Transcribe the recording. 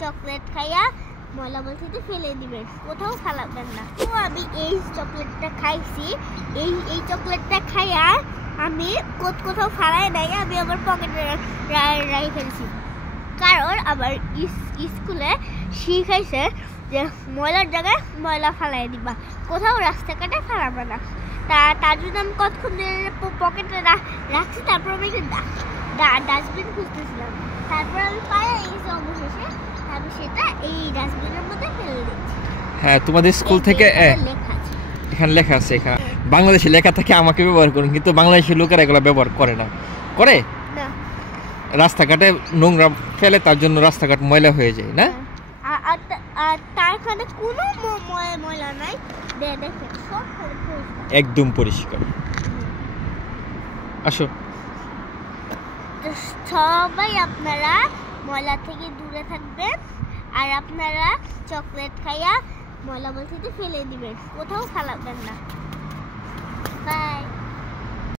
Chocolate খাইয়া ময়লা বলতে ফেলে দিবেন, কোথাও ফেলাবেন না। তো আমি এই চকলেটটা খাইছি, এই চকলেটটা খাইয়া আমি কোথাও ফেলাই নাই, আমি আমার পকেটে রাখি ফেলছি। কারণ আমার স্কুলে শিখাইছে যে ময়লার জায়গায় ময়লা ফেলাই দিবা, কোথাও রাস্তাঘাটে ফেলাবে না। তার জন্য আমি কতক্ষণ পকেটে রাখছি। তারপর আমি ডাস্টবিন খুঁজতেছিলাম, তারপর আমি পাই গেছি অবশেষে। আমি সেটা এই ডাস্টবিনের মধ্যে ফেলে দিচ্ছি। হ্যাঁ, তোমাদের স্কুল থেকে এখানে লেখা আছে, এখানে বাংলাদেশে লেখা থাকে আমাকে ব্যবহার করুন, কিন্তু বাংলাদেশের লোকেরা এগুলো ব্যবহার করে না। করে না, রাস্তাঘাটে নোংরা ফেলে, তার জন্য রাস্তাঘাট ময়লা হয়ে যায় না। তারখানে কোনো ময়লা নাই, দেখেন সব একদম পরিষ্কার। আসো, তো সবাই আপনারা ময়লা থেকে দূরে থাকবেন, আর আপনারা চকলেট খাইয়া ময়লা বলতে ফেলে দিবেন, কোথাও ফেলাবেন না।